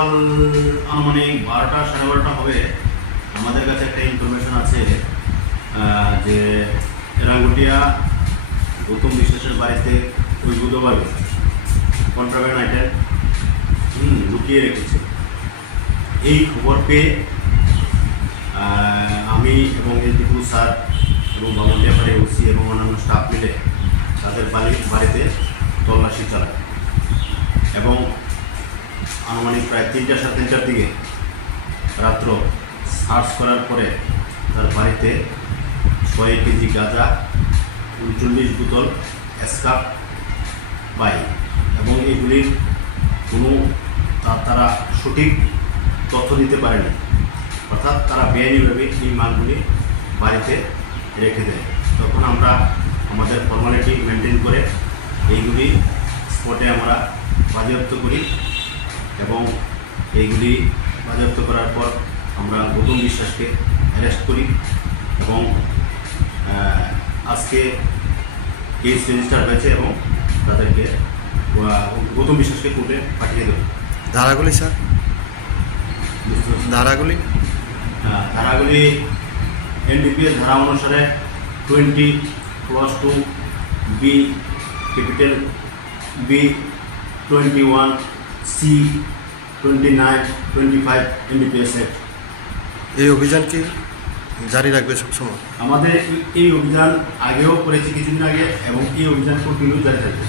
সকাল আনুমানিক 12টা সাড়ে 12টা হবে। আমাদের কাছে একটা ইনফরমেশন আছে যে রাঙ্গুটিয়া গৌতম বিশ্বাসের বাড়িতে অবৈধভাবে কন্ট্রাব্যান্ড আইটেম লুকিয়ে রেখেছে। এই খবর পেয়ে আমি এবং এলটিপুর স্যার এবং বামুনিয়াপাড়ি ওসি এবং অন্যান্য স্টাফ মিলে তাদের বাড়িতে তল্লাশি চালায় এবং আনুমানিক প্রায় 3টা সাড়ে 3টার দিকে রাত্র সার্চ করার পরে তার বাড়িতে 6 কেজি গাঁজা, 39 বোতল স্কাপ পাই এবং এগুলির কোনো তারা সঠিক তথ্য দিতে পারেনি, অর্থাৎ তারা বেআইনিভাবে এই মালগুলি বাড়িতে রেখে দেয়। তখন আমরা আমাদের ফর্মালিটি মেনটেন করে এইগুলি স্পটে আমরা বাজেয়াপ্ত করি এবং এইগুলি বাজেয়াপ্ত করার পর আমরা গৌতম বিশ্বাসকে অ্যারেস্ট করি এবং আজকে কেস রেজিস্টার হয়েছে এবং তাদেরকে গৌতম বিশ্বাসকে কোর্টে পাঠিয়ে দেব। ধারাগুলি স্যার, ধারাগুলি এনডিপিএস ধারা অনুসারে 20+2 B capital B 21 C 29 25 NDPS act. এই অভিযান কি জারি রাখবে সবসময়? আমাদের এই অভিযান আগেও করেছি কিছুদিন আগে এবং এই অভিযান কন্টিনিউ জারি থাকবে।